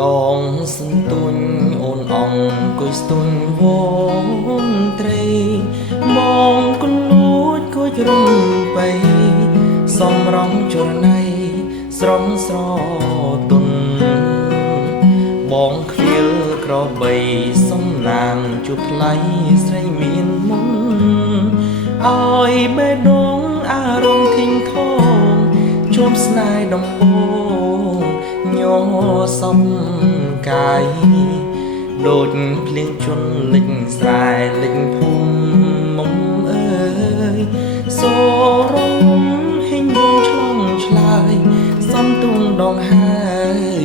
ដងសន្ទុញអូនអង្គុយស្ទុញវងត្រីបងគលួចគួចរំបីសំរងចរណៃស្រងស្រទុនបងខ្វៀលក្របីសំណាងជួបថ្លៃស្រីមានមុនឲ្យបេះដូងអារម្មណ៍ធិញធងជួបស្នេហ៍ដំបងញ័រសំកាយដូចភ្លៀងជន់លិចស្រែលិចភូមិមុំអើយសូរងហេញវងឆ្លងឆ្លើយសំទុងដងហើយ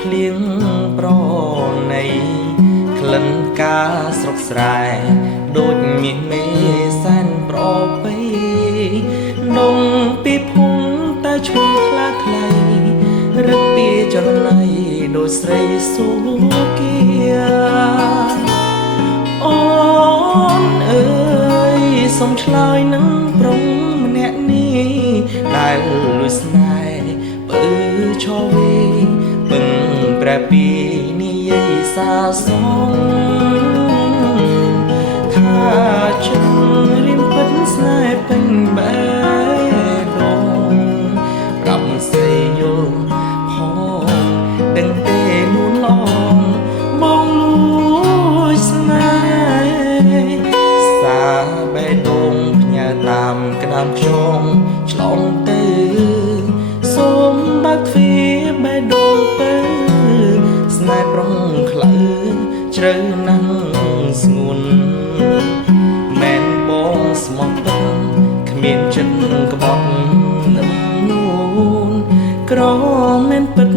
ភ្លៀងប្រណីក្លិនការស្រុកស្រែដូចមានមេសែនប្របីនំពីភូមិតែឈ្មោះខ្លាខ្លៃរឹកពីចរណៃដូចស្រីសុគាអូនអើយសុំឆ្លើយនឹងប្រុងម្នាក់នេះដែលលួចស្នេហ៍បើឈរវិញពឹងប្រែពីនិយាយសាសងថាចិនរៀមពិតស្នេហ៍ពេញបែដងប្រាប់ស្រីយល់ផងដឹងទេនួនឡងបងលួចស្នេហ៍សាបេះដូងផ្ញើតាមក្តាមខ្យងឆ្លងទៅសូមបើកទ្វារបេះដូងទៅស្នេហ៍ប្រុងខ្លៅជ្រៅណាស់ស្ងួនមែនបងស្មោះពិតគ្មានចិត្តក្បត់នឹងនួនក្រមែនពិត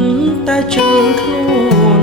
តែជឿខ្លួន